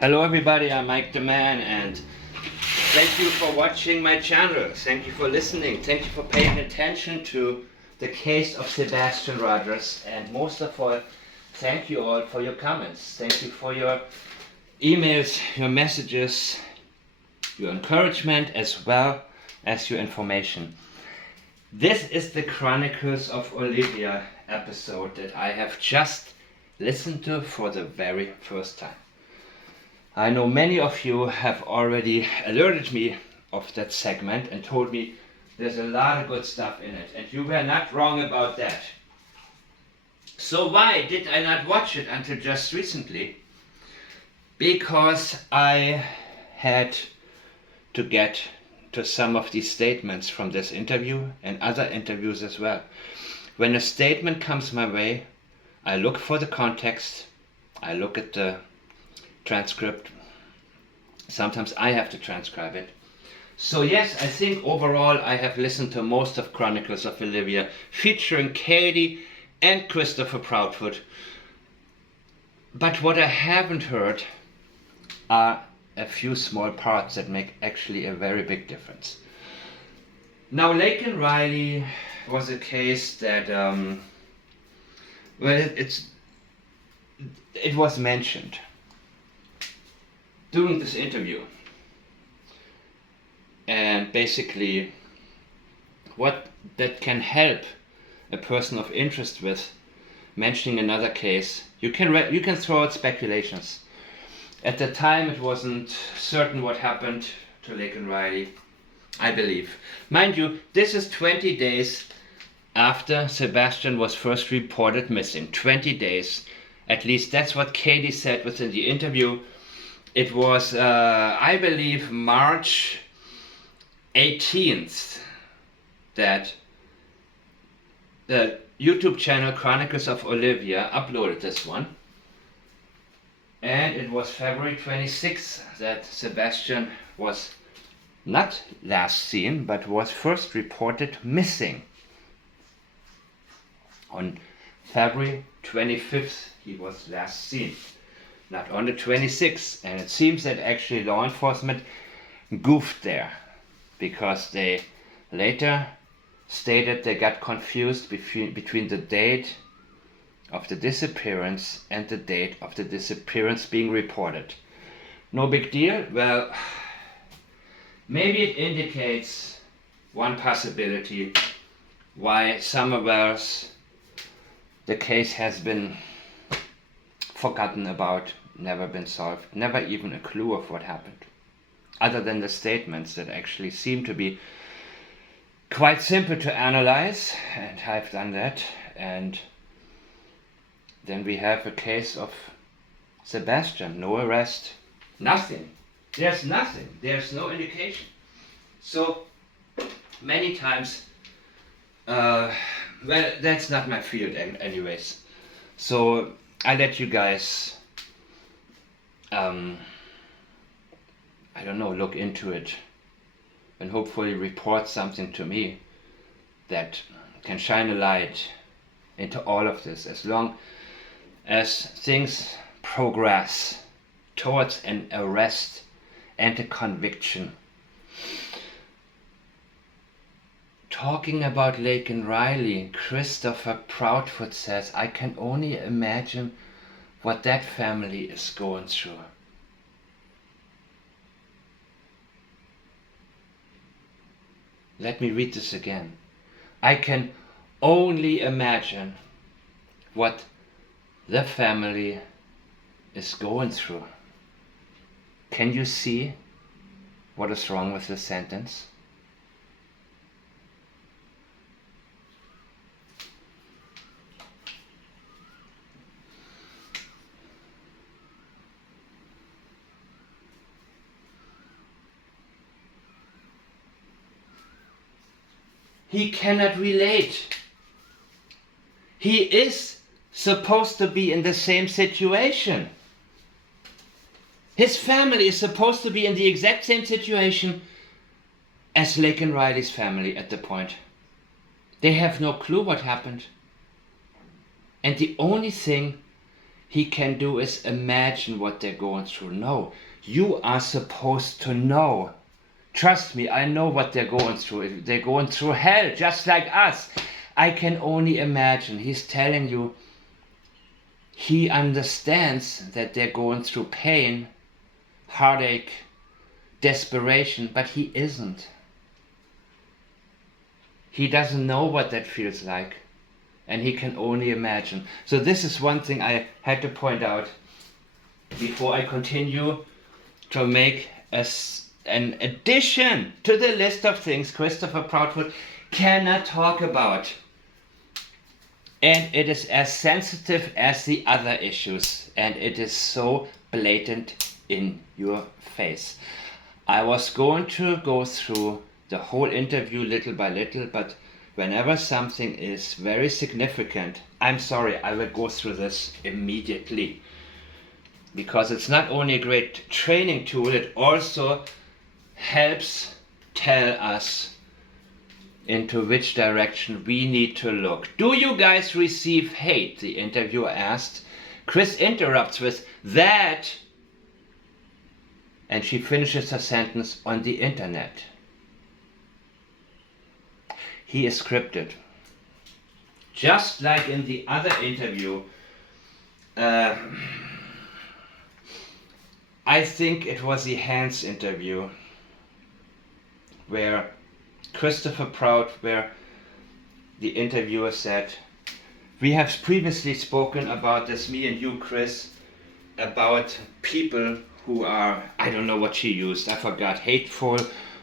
Hello everybody, I'm Mike the Man, and thank you for watching my channel. Thank you for listening. Thank you for paying attention to the case of Sebastian Rogers, and most of all, thank you all for your comments. Thank you for your emails, your messages, your encouragement, as well as your information. This is the Chronicles of Olivia episode that I have just listened to for the very first time. I know many of you have already alerted me of that segment and told me there's a lot of good stuff in it, and you were not wrong about that. So why did I not watch it until just recently? Because I had to get to some of these statements from this interview and other interviews as well. When a statement comes my way, I look for the context, I look at the transcript. Sometimes I have to transcribe it. So yes, I think overall I have listened to most of Chronicles of Olivia, featuring Katie and Christopher Proudfoot. But what I haven't heard are a few small parts that make actually a very big difference. Now, Lake and Riley was a case that, it was mentioned during this interview, and basically what that can help a person of interest with mentioning another case. You can throw out speculations. At the time it wasn't certain what happened to Lake and Riley, I believe. Mind you, this is 20 days after Sebastian was first reported missing. 20 days. At least that's what Katie said within the interview. It was, I believe, March 18th that the YouTube channel Chronicles of Olivia uploaded this one. And it was February 26th that Sebastian was not last seen, but was first reported missing. On February 25th he was last seen, not on the 26th. And it seems that actually law enforcement goofed there, because they later stated they got confused between the date of the disappearance and the date of the disappearance being reported. No big deal. Well, maybe it indicates one possibility why somewhere else the case has been forgotten about, never been solved, never even a clue of what happened, other than the statements that actually seem to be quite simple to analyze, and I've done that. And then we have a case of Sebastian, no arrest, nothing. There's nothing, there's no indication. So many times, well, that's not my field anyways. So I let you guys, I don't know, look into it and hopefully report something to me that can shine a light into all of this, as long as things progress towards an arrest and a conviction. Talking about Lake and Riley, Christopher Proudfoot says, I can only imagine what that family is going through. Let me read this again. I can only imagine what the family is going through. Can you see what is wrong with this sentence? He cannot relate. He is supposed to be in the same situation. His family is supposed to be in the exact same situation as Lake and Riley's family at the point. They have no clue what happened. And the only thing he can do is imagine what they're going through. No, you are supposed to know. Trust me, I know what they're going through. They're going through hell, just like us. I can only imagine. He's telling you he understands that they're going through pain, heartache, desperation, but he isn't. He doesn't know what that feels like, and he can only imagine. So this is one thing I had to point out before I continue to make an addition to the list of things Christopher Proudfoot cannot talk about. And it is as sensitive as the other issues, and it is so blatant in your face. I was going to go through the whole interview little by little, but whenever something is very significant, I'm sorry, I will go through this immediately. Because it's not only a great training tool, it also helps tell us into which direction we need to look. Do you guys receive hate? The interviewer asked. Chris interrupts with that, and she finishes her sentence, on the internet. He is scripted. Just like in the other interview, I think it was the Hans interview, where where the interviewer said, we have previously spoken about this, me and you, Chris, about people who are, I don't know what she used, I forgot, hateful,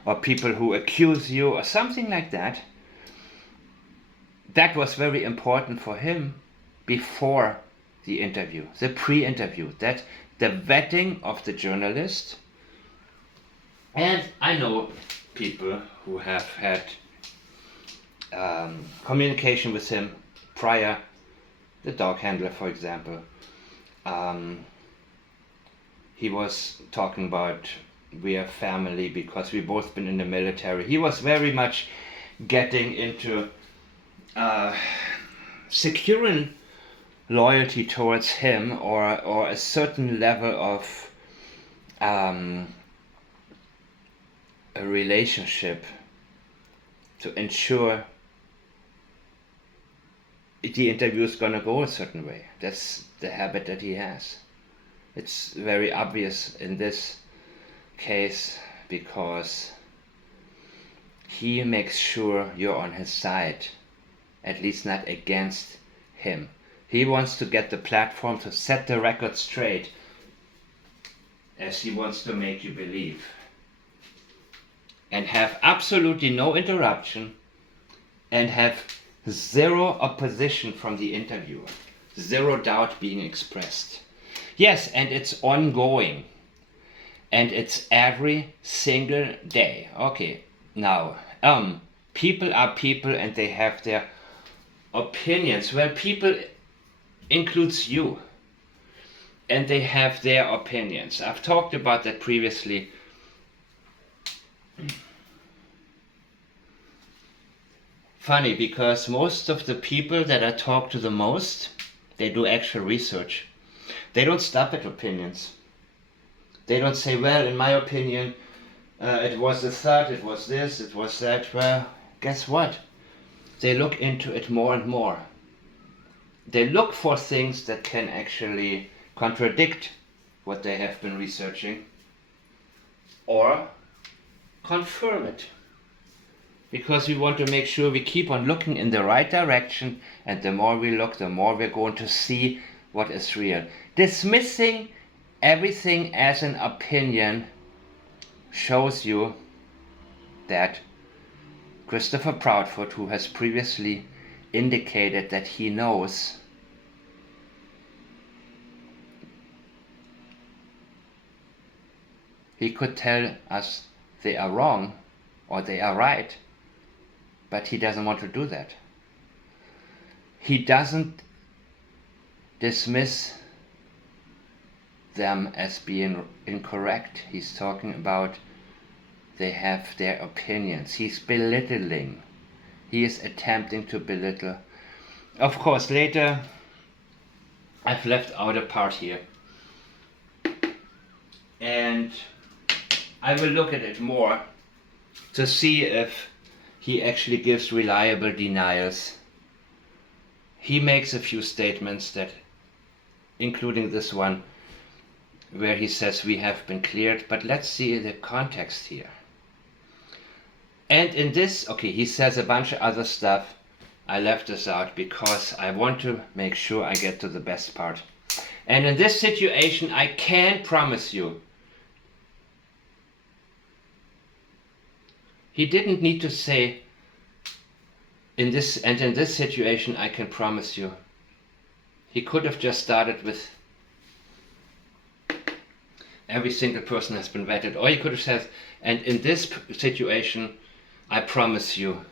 or people who accuse you, or something like that. That was very important for him before the interview, the pre-interview, that the vetting of the journalist. And I know people who have had communication with him prior, the dog handler, for example. He was talking about we are family because we both been in the military. He was very much getting into securing loyalty towards him, or a certain level of a relationship to ensure the interview is gonna go a certain way. That's the habit that he has. It's very obvious in this case because he makes sure you're on his side, at least not against him. He wants to get the platform to set the record straight, as he wants to make you believe, and have absolutely no interruption, and have zero opposition from the interviewer, zero doubt being expressed. Yes, and it's ongoing, and it's every single day. Okay, now, people are people and they have their opinions. Well, people includes you, and they have their opinions. I've talked about that previously. Funny, because most of the people that I talk to the most, they do actual research. They don't stop at opinions. They don't say, well, in my opinion, it was a thought, it was this, it was that. Well, guess what? They look into it more and more. They look for things that can actually contradict what they have been researching, or confirm it. Because we want to make sure we keep on looking in the right direction, and the more we look, the more we're going to see what is real. Dismissing everything as an opinion shows you that Christopher Proudfoot, who has previously indicated that he knows, he could tell us they are wrong or they are right, but he doesn't want to do that. He doesn't dismiss them as being incorrect. He's talking about they have their opinions. He's belittling. He is attempting to belittle. Of course, later I've left out a part here. And I will look at it more to see if he actually gives reliable denials. He makes a few statements that, including this one, where he says we have been cleared, but let's see the context here. And in this, okay, he says a bunch of other stuff. I left this out because I want to make sure I get to the best part. And in this situation, I can promise you, he didn't need to say, in this situation, I can promise you. He could have just started with, every single person has been vetted. Or he could have said, and in this situation, I promise you.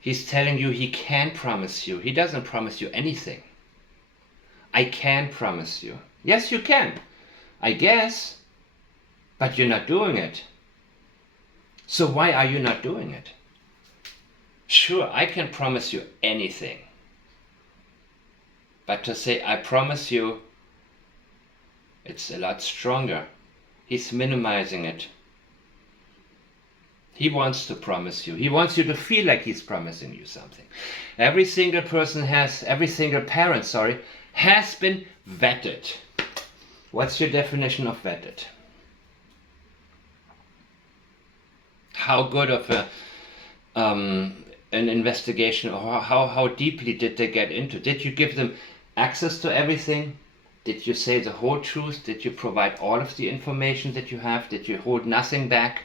He's telling you he can promise you. He doesn't promise you anything. I can promise you. Yes, you can. I guess. But you're not doing it. So why are you not doing it? Sure, I can promise you anything. But to say, I promise you, it's a lot stronger. He's minimizing it. He wants to promise you. He wants you to feel like he's promising you something. Every single parent, has been vetted. What's your definition of vetted? How good of an investigation, or how deeply did they get into? Did you give them access to everything? Did you say the whole truth? Did you provide all of the information that you have? Did you hold nothing back?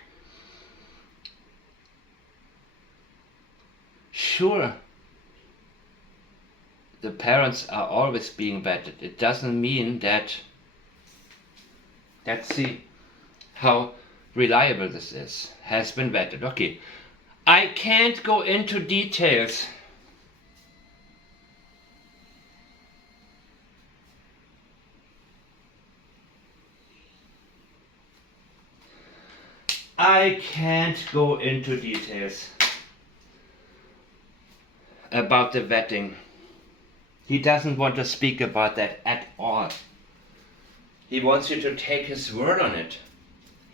Sure, the parents are always being vetted. It doesn't mean that, let's see how reliable this is, has been vetted. Okay, I can't go into details. I can't go into details about the vetting. He doesn't want to speak about that at all. He wants you to take his word on it.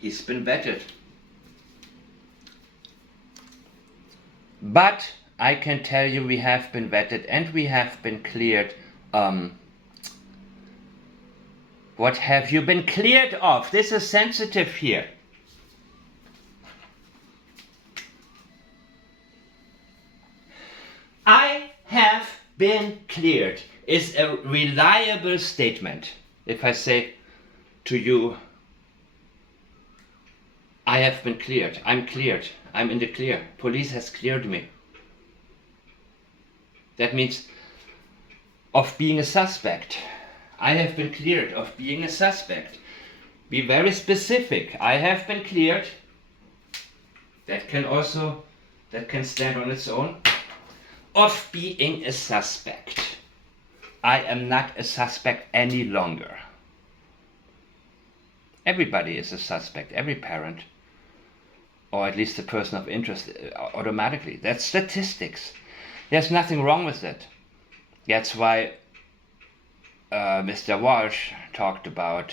He's been vetted. But I can tell you we have been vetted and we have been cleared. What have you been cleared of? This is sensitive here. I have been cleared is a reliable statement. If I say to you, I have been cleared, I'm in the clear, police has cleared me. That means of being a suspect. I have been cleared of being a suspect. Be very specific. I have been cleared. That can stand on its own. Of being a suspect. I am not a suspect any longer. Everybody is a suspect, every parent, or at least a person of interest, automatically. That's statistics. There's nothing wrong with it. That's why Mr. Walsh talked about,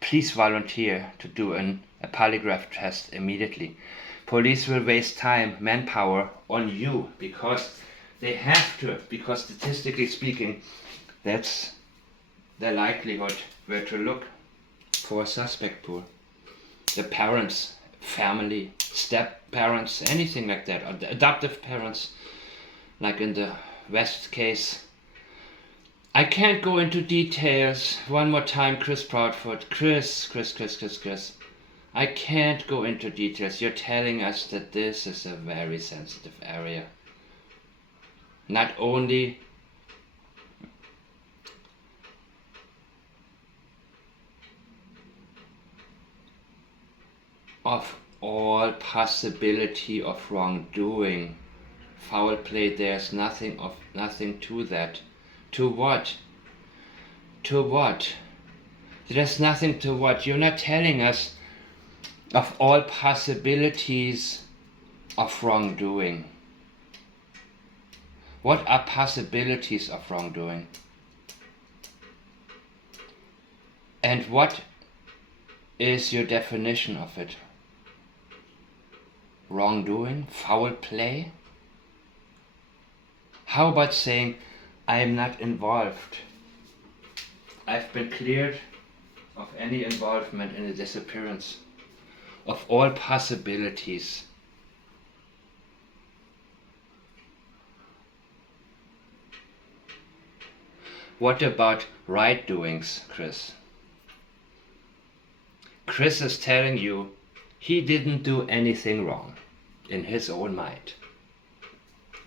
please volunteer to do a polygraph test immediately. Police will waste time, manpower on you because they have to, because statistically speaking, that's the likelihood where to look for a suspect pool. The parents, family, step parents, anything like that, or the adoptive parents, like in the West case. I can't go into details. One more time, Chris Proudfoot. Chris. I can't go into details. You're telling us that this is a very sensitive area. Not only of all possibility of wrongdoing, foul play, there's nothing to that. To what? To what? There's nothing to what? You're not telling us of all possibilities of wrongdoing. What are possibilities of wrongdoing? And what is your definition of it? Wrongdoing? Foul play? How about saying, I am not involved. I've been cleared of any involvement in the disappearance of all possibilities. What about right doings, Chris? Chris is telling you he didn't do anything wrong in his own mind.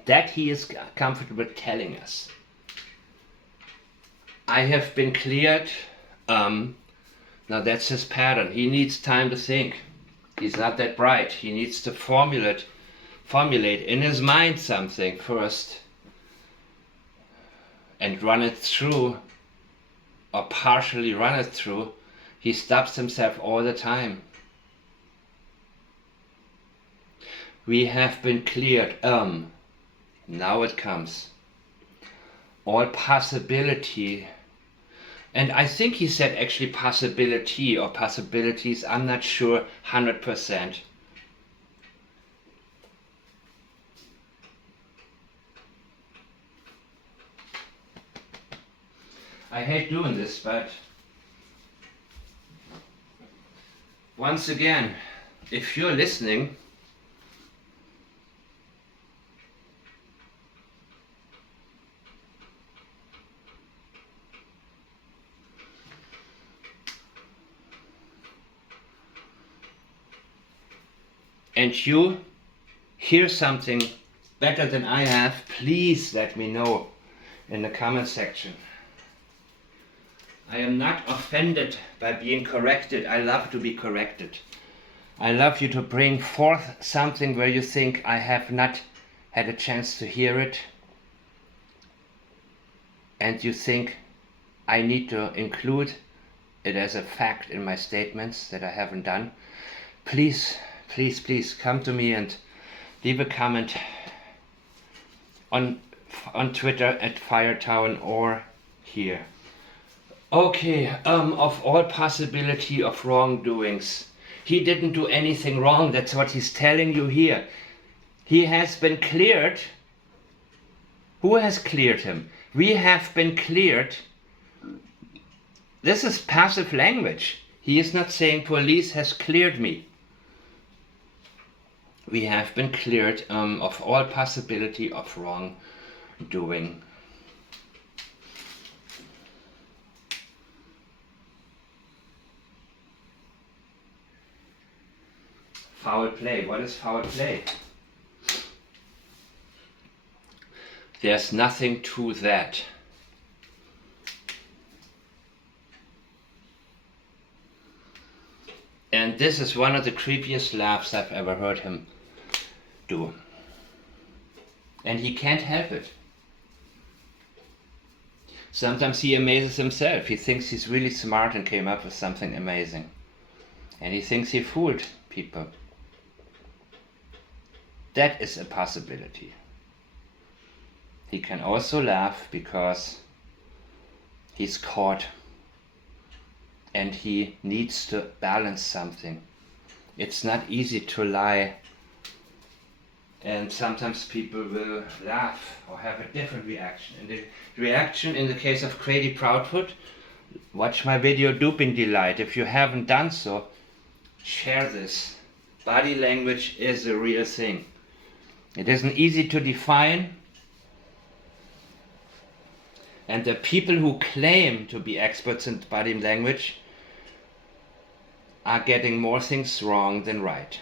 That he is comfortable telling us. I have been cleared. Now that's his pattern. He needs time to think. He's not that bright. He needs to formulate in his mind something first and run it through, or partially run it through. He stops himself all the time. We have been cleared. Now it comes. All possibility. And I think he said actually possibility or possibilities. I'm not sure 100%. I hate doing this, but once again, if you're listening, and you hear something better than I have, please let me know in the comment section. I am not offended by being corrected. I love to be corrected. I love you to bring forth something where you think I have not had a chance to hear it, and you think I need to include it as a fact in my statements that I haven't done. Please, please, please come to me and leave a comment on Twitter at Firetown or here. Okay, of all possibility of wrongdoings. He didn't do anything wrong, that's what he's telling you here. He has been cleared. Who has cleared him? We have been cleared. This is passive language. He is not saying police has cleared me. We have been cleared of all possibility of wrongdoing. Foul play. What is foul play? There's nothing to that. And this is one of the creepiest laughs I've ever heard him do. And he can't help it. Sometimes he amazes himself. He thinks he's really smart and came up with something amazing. And he thinks he fooled people. That is a possibility. He can also laugh because he's caught and he needs to balance something. It's not easy to lie, and sometimes people will laugh or have a different reaction. And the reaction in the case of Chris Proudfoot, watch my video Duping Delight. If you haven't done so, share this. Body language is a real thing. It isn't easy to define, and the people who claim to be experts in body language are getting more things wrong than right.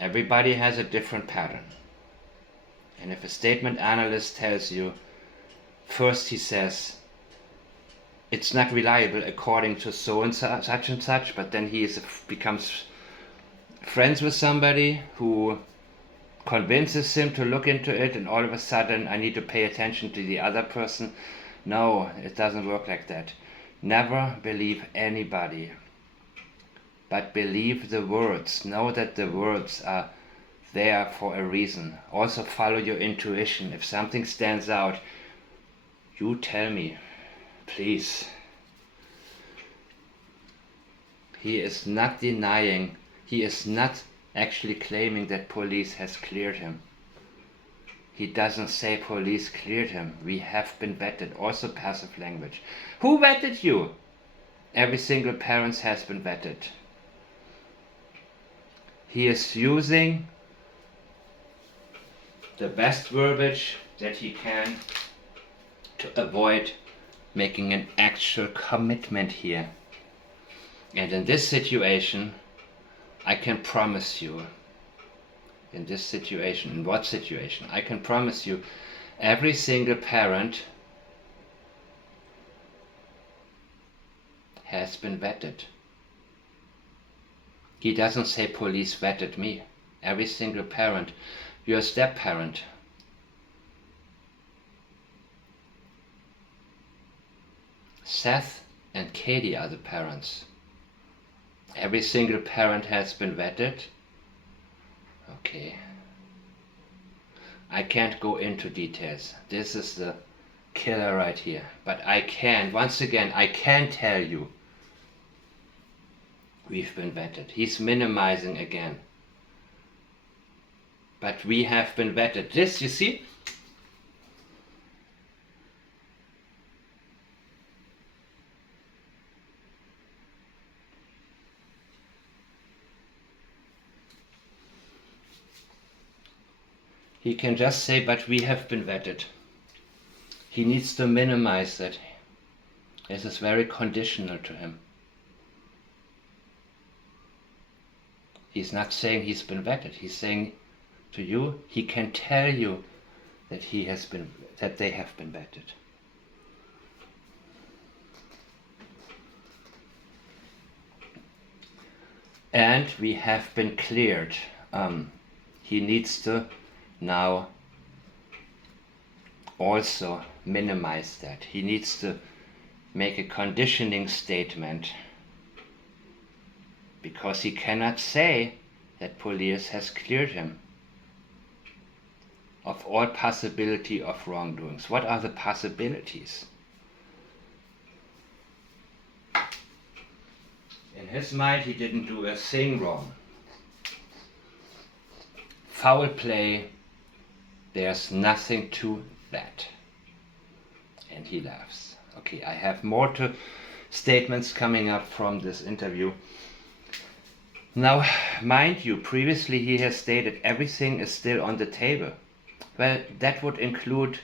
Everybody has a different pattern. And if a statement analyst tells you, first he says, it's not reliable according to so and such, but then he becomes friends with somebody who convinces him to look into it, and all of a sudden I need to pay attention to the other person. No, it doesn't work like that. Never believe anybody, but believe the words. Know that the words are there for a reason. Also follow your intuition. If something stands out, you tell me, please. He is not denying, he is not actually claiming that police has cleared him. He doesn't say police cleared him. We have been vetted. Also passive language. Who vetted you? Every single parent has been vetted. He is using the best verbiage that he can to avoid making an actual commitment here. And in this situation, I can promise you, in this situation, in what situation? I can promise you, every single parent has been vetted. He doesn't say police vetted me. Every single parent, you're a step parent. Seth and Katie are the parents. Every single parent has been vetted. Okay. I can't go into details. This is the killer right here. But I can, once again, I can tell you we've been vetted. He's minimizing again. But we have been vetted. This, you see? He can just say, but we have been vetted. He needs to minimize that. This is very conditional to him. He's not saying he's been vetted. He's saying to you, he can tell you that he has been, that they have been vetted. And we have been cleared. He needs to now also minimize that. He needs to make a conditioning statement, because he cannot say that police has cleared him of all possibility of wrongdoings. What are the possibilities? In his mind, he didn't do a thing wrong. Foul play, there's nothing to that. And he laughs. Okay, I have more statements coming up from this interview. Now, mind you, previously he has stated everything is still on the table. Well, that would include